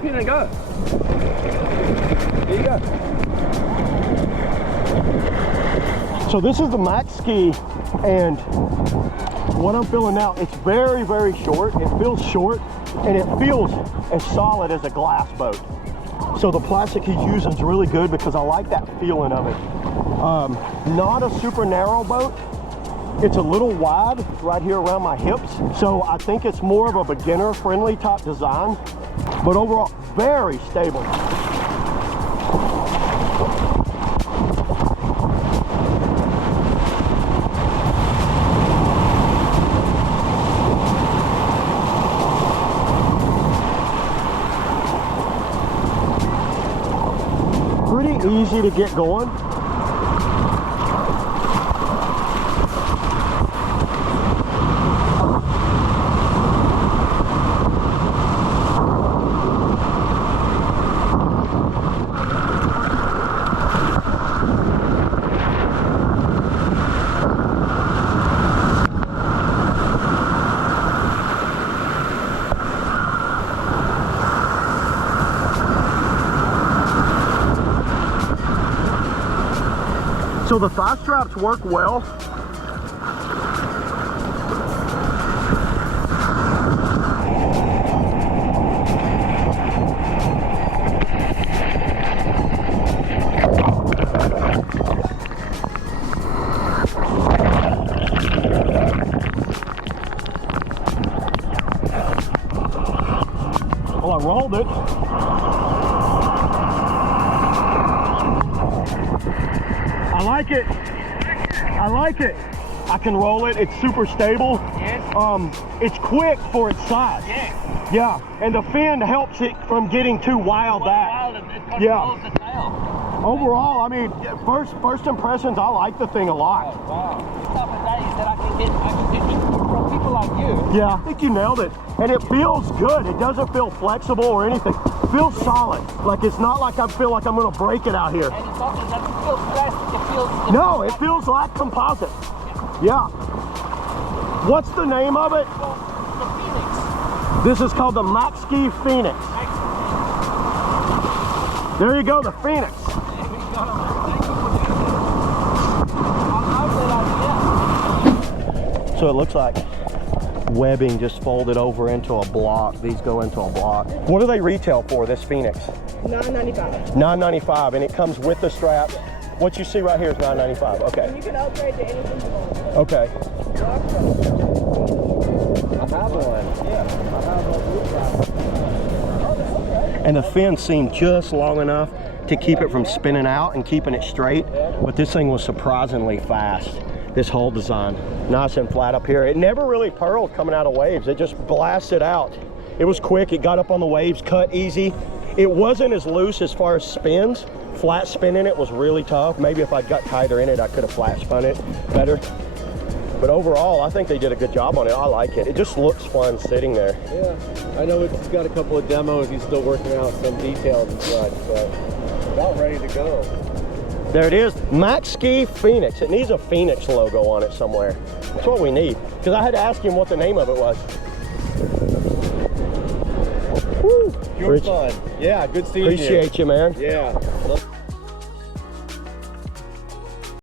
Here they go. There you go. So this is the Macski, and what I'm feeling now, it's very, very short. It feels short, and it feels as solid as a glass boat. So the plastic he's using is really good because I like that feeling of it. Not a super narrow boat. It's a little wide right here around my hips. So I think it's more of a beginner friendly type design, but overall very stable. Pretty easy to get going. So the thigh straps work well. Well, I rolled it. I like it. I like it. I can roll it. It's super stable. Yes. It's quick for its size. Yes. Yeah, and the fin helps it from getting too wild back. Yeah. The tail. Overall, I mean, first impressions, I like the thing a lot. Wow. Stuff and days that I can get from people like you. Yeah, I think you nailed it. And it feels good. It doesn't feel flexible or anything. It feels solid. Like it's not like I feel like I'm gonna break it out here. And it's not, it doesn't feel plastic. It feels. No, it feels like composite. Yeah. What's the name of it? The Phoenix. This is called the Macski Phoenix. There you go, the Phoenix. So it looks like webbing just folded over into a block. These go into a block. What do they retail for, this Phoenix? $9.95. $9.95, and it comes with the strap. What you see right here is $9.95. Okay. And you can upgrade to anything you want. Okay. I have one. Yeah. I have one. And the fin seemed just long enough to keep it from spinning out and keeping it straight, but this thing was surprisingly fast. This whole design, nice and flat up here. It never really purled coming out of waves. It just blasted out. It was quick. It got up on the waves, cut easy. It wasn't as loose as far as spins. Flat spinning it was really tough. Maybe if I'd got tighter in it, I could have flat spun it better. But overall, I think they did a good job on it. I like it. It just looks fun sitting there. Yeah, I know it's got a couple of demos. He's still working out some details and such, but about ready to go. There it is, Macski Phoenix. It needs a Phoenix logo on it somewhere. That's what we need. Because I had to ask him what the name of it was. Woo. You're fun. Yeah, good seeing you. Appreciate you, man. Yeah.